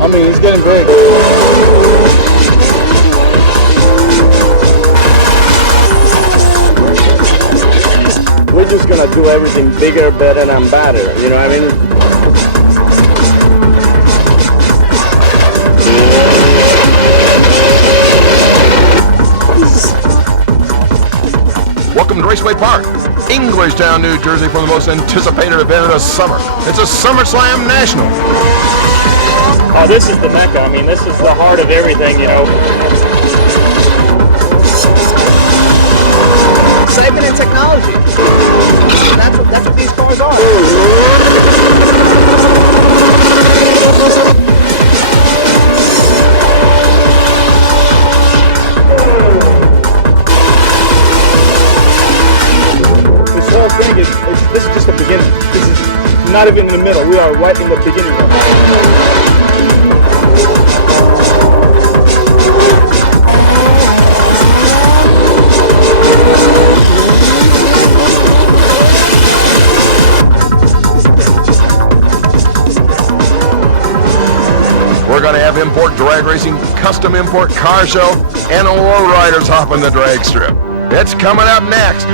I mean, he's getting very good. We're just gonna do everything bigger, better, and better. You know what I mean? Welcome to Raceway Park, Englishtown, New Jersey, for the most anticipated event of the summer. It's a SummerSlam National. Oh, this is the Mecca. I mean, this is the heart of everything, you know. Excitement and technology. That's what these cars are. This is just the beginning. This is not even in the middle. We are right in the beginning of it. We're going to have import drag racing, custom import car show, and lowriders hopping the drag strip. It's coming up next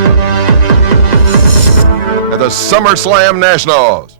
at the SummerSlam Nationals.